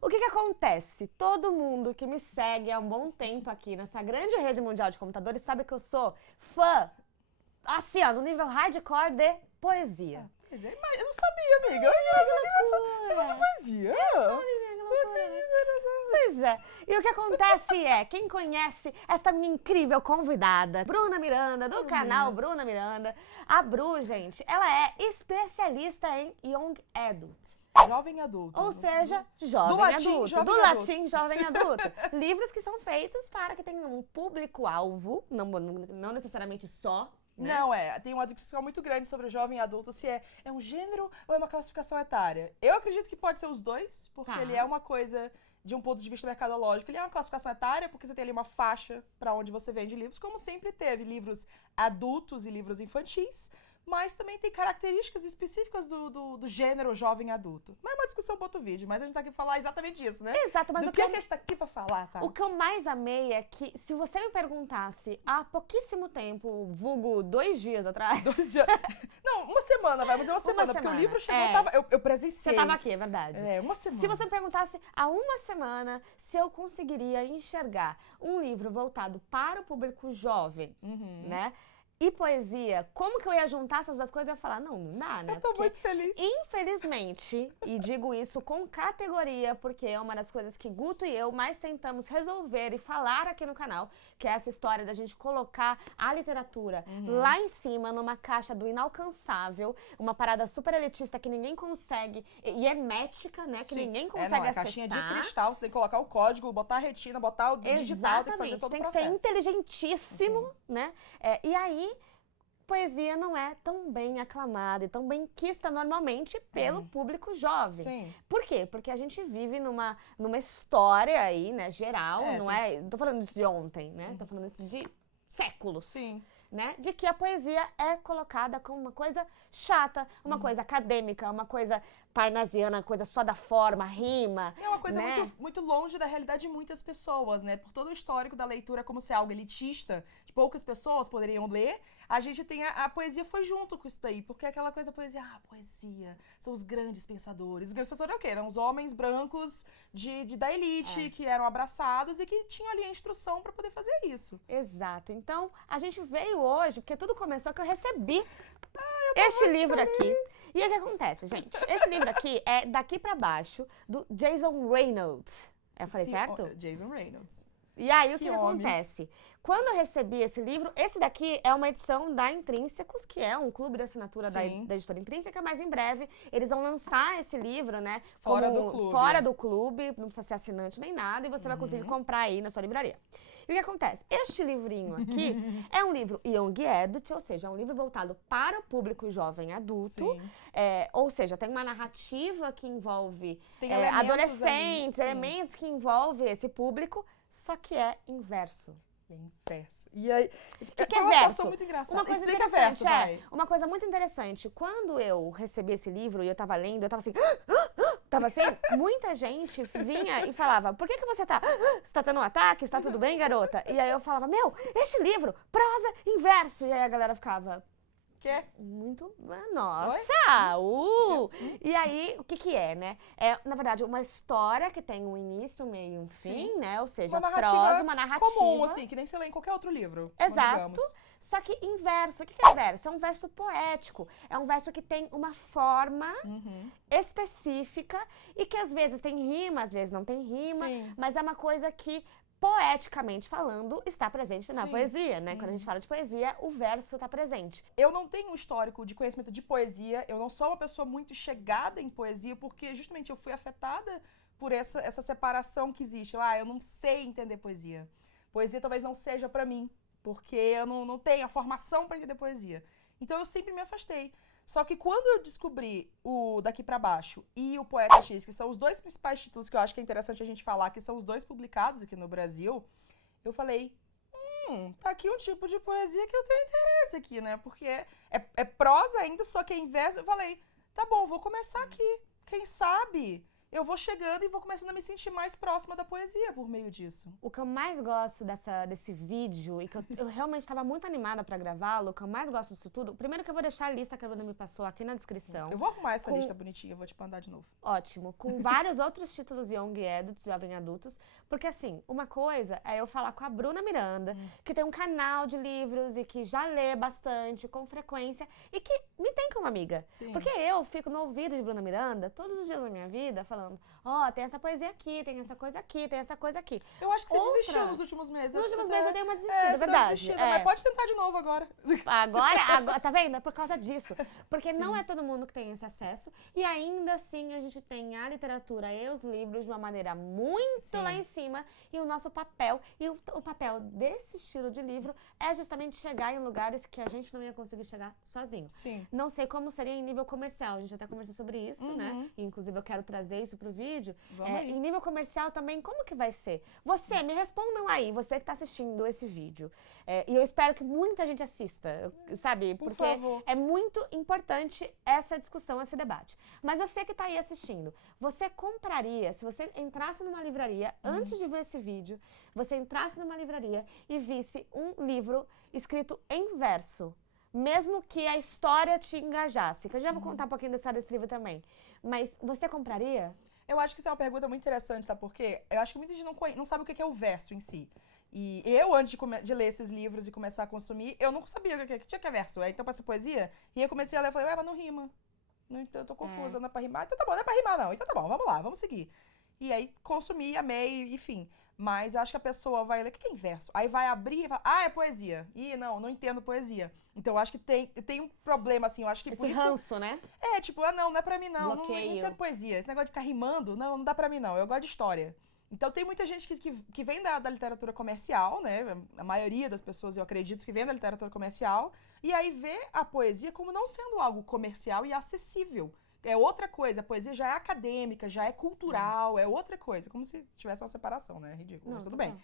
O que acontece? Todo mundo que me segue há um bom tempo aqui nessa grande rede mundial de computadores sabe que eu sou fã, assim, ó, no nível hardcore de poesia. Pois é, mas eu não sabia, amiga. Você gosta de poesia? Pois é. E o que acontece é, quem conhece essa minha incrível convidada, Bruna Miranda, do canal Bruna Miranda, a Bru, gente, ela é especialista em Young Adult. Jovem adulto. Ou seja, jovem Do latim, adulto. jovem Do adulto. latim, jovem adulto. Livros que são feitos para que tenham um público-alvo, não necessariamente só, né? Não, tem uma discussão muito grande sobre o jovem adulto, se é um gênero ou é uma classificação etária. Eu acredito que pode ser os dois, porque Tá. ele é uma coisa, de um ponto de vista mercadológico, ele é uma classificação etária, porque você tem ali uma faixa para onde você vende livros, como sempre teve livros adultos e livros infantis, mas também tem características específicas do gênero jovem adulto. Não é uma discussão para outro vídeo, mas a gente tá aqui pra falar exatamente disso, né? Exato, mas Do o que que a gente tá aqui pra falar, Tati? O que eu mais amei é que, se você me perguntasse há pouquíssimo tempo, vulgo 2 dias atrás... 2 dias. Não, uma semana, vai, mas é uma semana, porque o semana, livro chegou, é. eu presenciei. Você tava aqui, é verdade. Uma semana. Se você me perguntasse há uma semana se eu conseguiria enxergar um livro voltado para o público jovem, né? E poesia, como que eu ia juntar essas duas coisas? Eu ia falar, não dá, né? Eu tô muito feliz. Infelizmente, e digo isso com categoria, porque é uma das coisas que Guto e eu mais tentamos resolver e falar aqui no canal, que é essa história da gente colocar a literatura lá em cima, numa caixa do inalcançável, uma parada super elitista que ninguém consegue, e hermética, né? Que ninguém consegue não, é acessar. caixinha de cristal, você tem que colocar o código, botar a retina, botar o digital, tem que fazer todo o processo. Tem que ser inteligentíssimo, né? E aí, poesia não é tão bem aclamada e tão bem quista normalmente pelo público jovem. Sim. Por quê? Porque a gente vive numa história aí, né, geral, não tô falando isso de ontem, né? Tô falando isso de séculos. Sim. Né? De que a poesia é colocada como uma coisa chata, uma coisa acadêmica, uma coisa parnasiana, coisa só da forma, rima. É uma coisa né? muito longe da realidade de muitas pessoas, né? Por todo o histórico da leitura como ser algo elitista, que poucas pessoas poderiam ler, a gente tem a poesia foi junto com isso daí, porque aquela coisa da poesia, poesia, são os grandes pensadores. Os grandes pensadores eram o quê? Eram os homens brancos da elite, que eram abraçados e que tinham ali a instrução para poder fazer isso. Exato. Então, a gente veio hoje, porque tudo começou que eu recebi este livro aqui. E o que acontece, gente? Esse livro aqui é Daqui Pra Baixo, do Jason Reynolds. Eu falei certo? Jason Reynolds. E aí, o que homem. acontece? Quando eu recebi esse livro, esse daqui é uma edição da Intrínsecos, que é um clube de assinatura da editora Intrínseca, mas em breve eles vão lançar esse livro, né? Fora do clube. Fora do clube, não precisa ser assinante nem nada, e você vai conseguir comprar aí na sua livraria. E o que acontece? Este livrinho aqui é um livro Young Adult, ou seja, é um livro voltado para o público jovem adulto. Ou seja, tem uma narrativa que envolve adolescentes, elementos que envolve esse público, só que é inverso. Inverso. E aí, que é verso? Muito engraçada. Uma coisa Explica verso, vai. Uma coisa muito interessante. Quando eu recebi esse livro e eu tava lendo, eu tava assim... muita gente vinha e falava, por que você tá tendo um ataque? Está tudo bem, garota? E aí eu falava, este livro, prosa, inverso. E aí a galera ficava... Quê? Muito... Nossa! E aí, o que é, né? É, na verdade, uma história que tem um início, um meio e um fim, né? Ou seja, prosa, uma narrativa comum, assim, que nem você lê em qualquer outro livro. Exato. Só que inverso. O que é verso? É um verso poético. É um verso que tem uma forma específica e que às vezes tem rima, às vezes não tem rima. Mas é uma coisa que, poeticamente falando, está presente na poesia, né? Quando a gente fala de poesia, o verso está presente. Eu não tenho um histórico de conhecimento de poesia, eu não sou uma pessoa muito chegada em poesia, porque justamente eu fui afetada por essa separação que existe. Eu não sei entender poesia. Poesia talvez não seja pra mim, porque eu não tenho a formação pra entender poesia. Então eu sempre me afastei. Só que quando eu descobri o Daqui Pra Baixo e o Poeta X, que são os dois principais títulos que eu acho que é interessante a gente falar, que são os dois publicados aqui no Brasil, eu falei, tá aqui um tipo de poesia que eu tenho interesse aqui, né? Porque é prosa ainda, só que é inverso. Eu falei, tá bom, vou começar aqui. Quem sabe eu vou chegando e vou começando a me sentir mais próxima da poesia por meio disso. O que eu mais gosto desse vídeo, e que eu realmente estava muito animada pra gravá-lo, o que eu mais gosto disso tudo, primeiro que eu vou deixar a lista que a Bruna me passou aqui na descrição. Eu vou arrumar essa lista bonitinha, eu vou te mandar de novo. Ótimo, com vários outros títulos Young Adults, jovem adultos, porque assim, uma coisa é eu falar com a Bruna Miranda, que tem um canal de livros e que já lê bastante, com frequência, e que me tem como amiga. Sim. Porque eu fico no ouvido de Bruna Miranda todos os dias da minha vida, falando, tem essa poesia aqui, tem essa coisa aqui, tem essa coisa aqui. Eu acho que você desistiu nos últimos meses. Nos últimos meses eu dei uma você desistida, deu uma verdade. desistida, mas pode tentar de novo agora. Agora, tá vendo? É por causa disso. Porque Sim. não é todo mundo que tem esse acesso. E ainda assim a gente tem a literatura e os livros de uma maneira muito lá em cima. E o nosso papel, e o papel desse estilo de livro é justamente chegar em lugares que a gente não ia conseguir chegar sozinho. Sim. Não sei como seria em nível comercial. A gente até conversou sobre isso, né? E, inclusive eu quero trazer isso pro vídeo. Em nível comercial também, como que vai ser? Você, me respondam aí, você que tá assistindo esse vídeo. E eu espero que muita gente assista, sabe? Por Porque favor. é muito importante essa discussão, esse debate. Mas você que tá aí assistindo, você compraria, se você entrasse numa livraria, antes de ver esse vídeo, você entrasse numa livraria e visse um livro escrito em verso, mesmo que a história te engajasse, que eu já vou contar um pouquinho da história desse livro também, mas você compraria? Eu acho que isso é uma pergunta muito interessante, sabe por quê? Eu acho que muita gente não sabe o que é o verso em si. E eu, antes de ler esses livros e começar a consumir, eu não sabia o que tinha que é verso. Então, pra ser poesia, e eu comecei a ler e falei, mas não rima. Eu tô confusa, não é pra rimar. Então tá bom, não é pra rimar não. Então tá bom, vamos lá, vamos seguir. E aí, consumi, amei, enfim. Mas acho que a pessoa vai ler, o que é inverso? Aí vai abrir e fala, é poesia. Ih, não entendo poesia. Então, eu acho que tem um problema, assim, eu acho que Esse por isso... ranço, né? não é pra mim não. Não Bloqueio. entendo poesia. Esse negócio de ficar rimando, não dá pra mim não. Eu gosto de história. Então, tem muita gente que vem da literatura comercial, né? A maioria das pessoas, eu acredito, que vem da literatura comercial. E aí vê a poesia como não sendo algo comercial e acessível. É outra coisa. A poesia já é acadêmica, já é cultural, é outra coisa. Como se tivesse uma separação, né? Ridículo, mas tudo bem.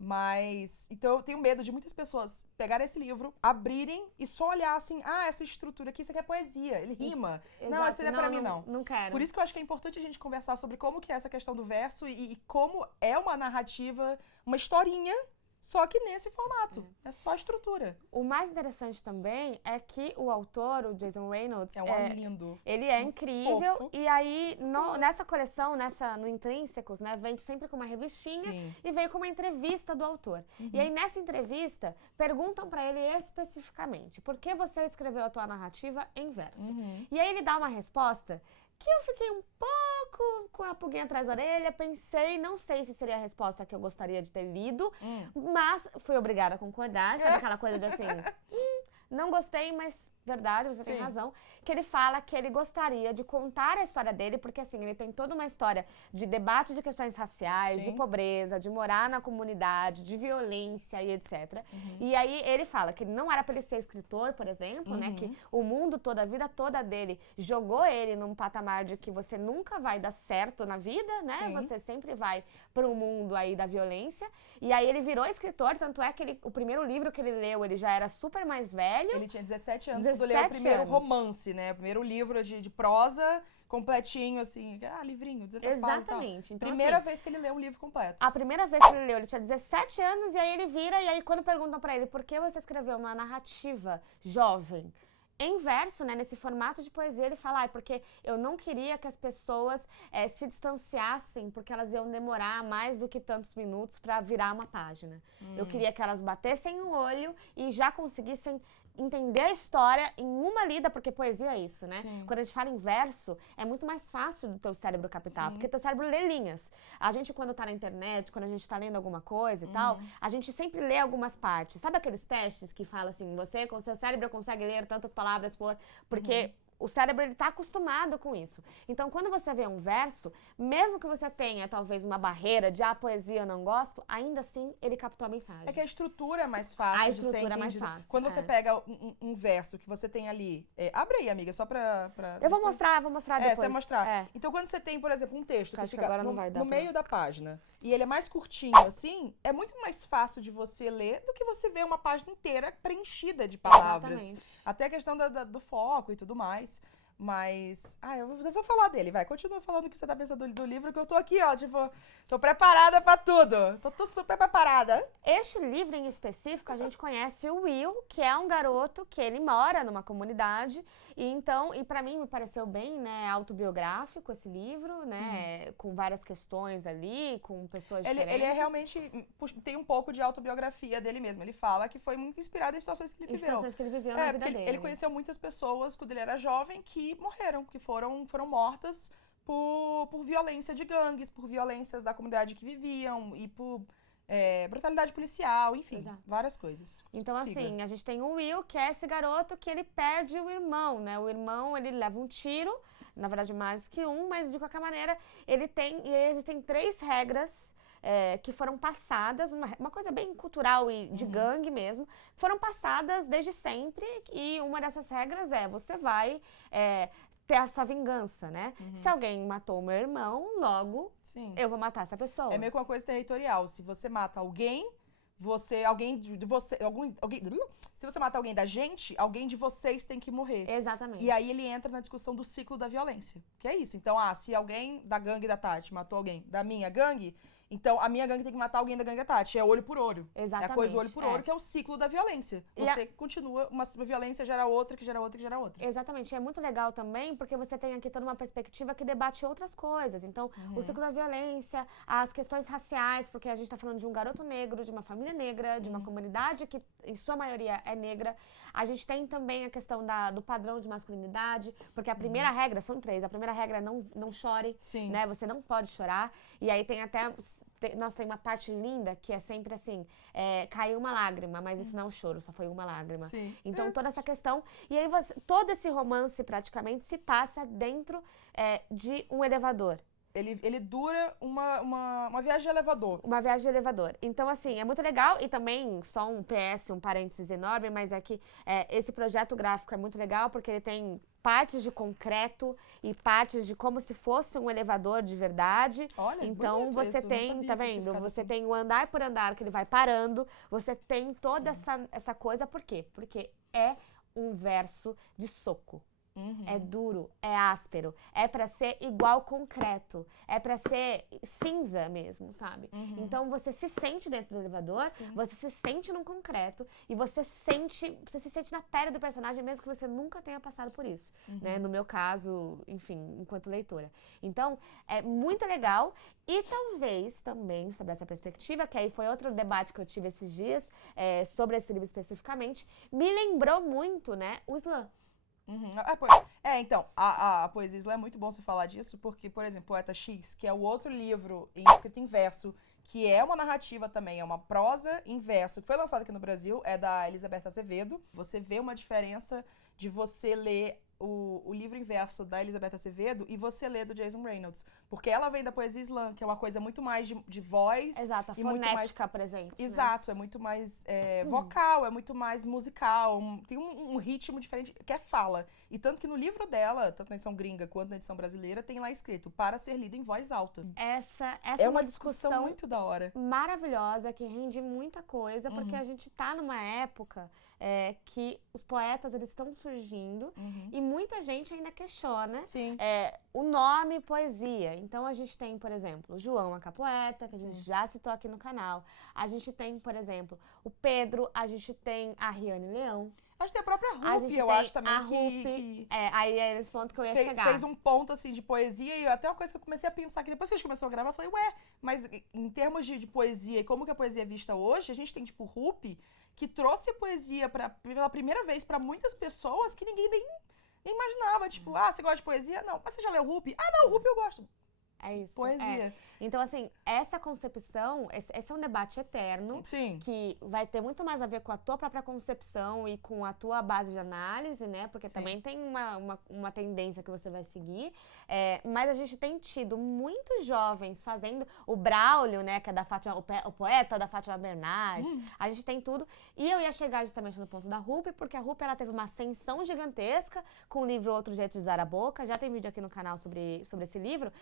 Mas, então eu tenho medo de muitas pessoas pegarem esse livro, abrirem e só olhar assim, essa estrutura aqui, isso aqui é poesia, ele rima. Não, esse não é pra mim, não. Não quero. Por isso que eu acho que é importante a gente conversar sobre como que é essa questão do verso e como é uma narrativa, uma historinha, só que nesse formato. É só estrutura. O mais interessante também é que o autor, o Jason Reynolds, é um homem lindo. Ele é incrível. Fofo. E aí, nessa coleção, no Intrínsecos, né, vem sempre com uma revistinha. Sim. E veio com uma entrevista do autor. E aí, nessa entrevista, perguntam pra ele especificamente, por que você escreveu a tua narrativa em verso? E aí ele dá uma resposta que eu fiquei um pouco com a pulguinha atrás da orelha, pensei, não sei se seria a resposta que eu gostaria de ter lido, mas fui obrigada a concordar, sabe aquela coisa de assim, não gostei, mas verdade, você tem razão, que ele fala que ele gostaria de contar a história dele, porque assim, ele tem toda uma história de debate de questões raciais, de pobreza, de morar na comunidade, de violência e etc. E aí ele fala que não era pra ele ser escritor, por exemplo, né, que o mundo todo, a vida toda dele, jogou ele num patamar de que você nunca vai dar certo na vida, né, você sempre vai pro mundo aí da violência, e aí ele virou escritor, tanto é que o primeiro livro que ele leu, ele já era super mais velho. Ele tinha 17 anos quando leu o primeiro romance, né? O primeiro livro de prosa, completinho, assim. Livrinho, 19 páginas. Exatamente. Então, primeira vez que ele leu um livro completo. A primeira vez que ele leu, ele tinha 17 anos, e aí ele vira, e aí quando perguntam pra ele por que você escreveu uma narrativa jovem, em verso, né, nesse formato de poesia, ele fala, porque eu não queria que as pessoas se distanciassem, porque elas iam demorar mais do que tantos minutos pra virar uma página. Eu queria que elas batessem o olho e já conseguissem entender a história em uma lida, porque poesia é isso, né? Quando a gente fala em verso, é muito mais fácil do teu cérebro captar, porque teu cérebro lê linhas. A gente, quando tá na internet, quando a gente tá lendo alguma coisa e tal, a gente sempre lê algumas partes. Sabe aqueles testes que fala assim, você com seu cérebro consegue ler tantas palavras porque o cérebro, ele tá acostumado com isso. Então, quando você vê um verso, mesmo que você tenha, talvez, uma barreira de, poesia eu não gosto, ainda assim, ele captou a mensagem. É que a estrutura é mais fácil de ser entendida. É mais fácil. Quando você pega um verso que você tem ali... abre aí, amiga, só pra... Eu vou mostrar depois. Você vai mostrar. Então, quando você tem, por exemplo, um texto que fica agora no meio da página, e ele é mais curtinho, assim, é muito mais fácil de você ler do que você ver uma página inteira preenchida de palavras. Exatamente. Até a questão do foco e tudo mais. Mas, eu vou falar dele, vai. Continua falando o que você tá pensando do livro, que eu tô aqui, ó, tipo, tô preparada pra tudo. Tô super preparada. Este livro em específico, a gente conhece o Will, que é um garoto que ele mora numa comunidade. E pra mim, me pareceu bem, né, autobiográfico esse livro, né, com várias questões ali, com pessoas diferentes. Ele é realmente, tem um pouco de autobiografia dele mesmo. Ele fala que foi muito inspirado em situações que ele viveu. Situações que ele viveu na vida dele. Ele conheceu muitas pessoas quando ele era jovem que morreram, que foram mortas por violência de gangues, por violências da comunidade que viviam e por brutalidade policial, enfim, várias coisas. Então, assim, a gente tem o Will, que é esse garoto que ele perde o irmão, né? O irmão, ele leva um tiro, na verdade mais que um, mas de qualquer maneira, existem 3 regras que foram passadas, uma coisa bem cultural e de gangue mesmo, foram passadas desde sempre, e uma dessas regras você vai ter a sua vingança, né? Se alguém matou o meu irmão, logo eu vou matar essa pessoa. É meio que uma coisa territorial. Se você mata alguém, se você mata alguém da gente, alguém de vocês tem que morrer. Exatamente. E aí ele entra na discussão do ciclo da violência. Que é isso. Então, se alguém da gangue da Tati matou alguém da minha gangue, então a minha gangue tem que matar alguém da gangue da Tati. É olho por olho. Exatamente. É a coisa do olho por olho, que é o ciclo da violência. Você continua, uma violência gera outra, que gera outra, que gera outra. Exatamente. É muito legal também, porque você tem aqui toda uma perspectiva que debate outras coisas. Então, o ciclo da violência, as questões raciais, porque a gente tá falando de um garoto negro, de uma família negra, de uma comunidade que, em sua maioria, é negra. A gente tem também a questão do padrão de masculinidade, porque a primeira regra, são 3, a primeira regra é não chore, né? Você não pode chorar. E aí tem até... Nossa, tem uma parte linda que é sempre assim, caiu uma lágrima, mas isso não é um choro, só foi uma lágrima. Sim. Então, toda essa questão... E aí, todo esse romance, praticamente, se passa dentro de um elevador. Ele dura uma viagem de elevador. Uma viagem de elevador. Então, assim, é muito legal. E também, só um PS, um parênteses enorme, mas é que esse projeto gráfico é muito legal porque ele tem partes de concreto e partes de como se fosse um elevador de verdade. Olha, então você tem, tá vendo? Você tem o andar por andar que ele vai parando. Você tem toda essa coisa. Por quê? Porque é um verso de soco. É duro, é áspero, é pra ser igual concreto, é pra ser cinza mesmo, sabe? Então você se sente dentro do elevador, você se sente num concreto e você se sente na pele do personagem mesmo que você nunca tenha passado por isso, né? No meu caso, enfim, enquanto leitora. Então, é muito legal e talvez também sobre essa perspectiva, que aí foi outro debate que eu tive esses dias, sobre esse livro especificamente, me lembrou muito, né, o slam. Então, a poesia slam é muito bom você falar disso, porque, por exemplo, Poeta X, que é o outro livro escrito em verso, que é uma narrativa também, é uma prosa em verso, que foi lançado aqui no Brasil, é da Elizabeth Azevedo. Você vê uma diferença de você ler o livro em verso da Elizabeth Azevedo e você lê do Jason Reynolds. Porque ela vem da poesia slam, que é uma coisa muito mais de voz. Exato, a e muito fonética mais presente. Exato, né? É muito mais vocal, é muito mais musical, tem um ritmo diferente, que é fala. E tanto que no livro dela, tanto na edição gringa quanto na edição brasileira, tem lá escrito, para ser lido em voz alta. Essa é uma discussão muito da hora. Maravilhosa, que rende muita coisa, porque a gente tá numa época que os poetas, eles estão surgindo e muita gente ainda questiona o nome poesia. Então, a gente tem, por exemplo, o João Acapoeta, que a gente já citou aqui no canal. A gente tem, por exemplo, o Pedro, a gente tem a Riane Leão. A gente tem a própria Rupi, eu acho também que aí é esse ponto que eu ia chegar. Fez um ponto, assim, de poesia e até uma coisa que eu comecei a pensar, que depois que a gente começou a gravar, eu falei, mas em termos de poesia e como que a poesia é vista hoje, a gente tem, tipo, Rupi, que trouxe a poesia pela primeira vez pra muitas pessoas que ninguém nem imaginava. Tipo, você gosta de poesia? Não. Mas você já leu Rupi? Não, Rupi eu gosto. É isso. Poesia. Então, assim, essa concepção, esse é um debate eterno. Sim. Que vai ter muito mais a ver com a tua própria concepção e com a tua base de análise, né? Porque também tem uma tendência que você vai seguir. Mas a gente tem tido muitos jovens fazendo o Braulio, né? Que é da Fátima, o poeta da Fátima Bernardes. A gente tem tudo. E eu ia chegar justamente no ponto da Rupi, porque a Rupi, ela teve uma ascensão gigantesca com o livro Outro Jeito de Usar a Boca. Já tem vídeo aqui no canal sobre esse livro.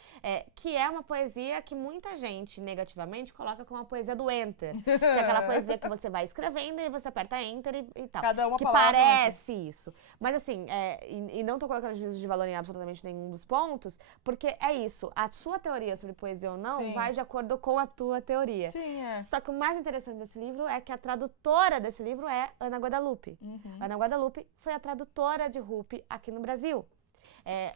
que é uma poesia que muita gente, negativamente, coloca como a poesia do Enter. Que é aquela poesia que você vai escrevendo e você aperta Enter e tal. Cada uma que palavra. parece isso. Mas assim, e não tô colocando juízo de valor em absolutamente nenhum dos pontos, porque é isso. A sua teoria sobre poesia ou não Sim. vai de acordo com a tua teoria. Sim, Só que o mais interessante desse livro é que a tradutora desse livro é Ana Guadalupe. Ana Guadalupe foi a tradutora de Rupi aqui no Brasil.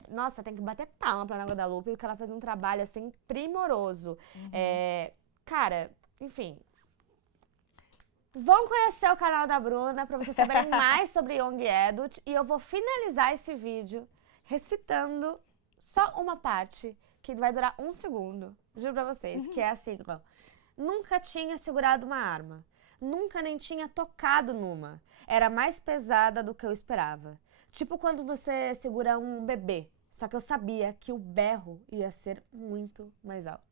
Nossa, tem que bater palma pra Ana Guadalupe, porque ela fez um trabalho, assim, primoroso. Cara, enfim. Vão conhecer o canal da Bruna pra vocês saberem mais sobre Young Adult. E eu vou finalizar esse vídeo recitando só uma parte, que vai durar 1 segundo. Juro pra vocês, que é assim, ó. Nunca tinha segurado uma arma. Nunca nem tinha tocado numa. Era mais pesada do que eu esperava. Tipo quando você segura um bebê. Só que eu sabia que o berro ia ser muito mais alto.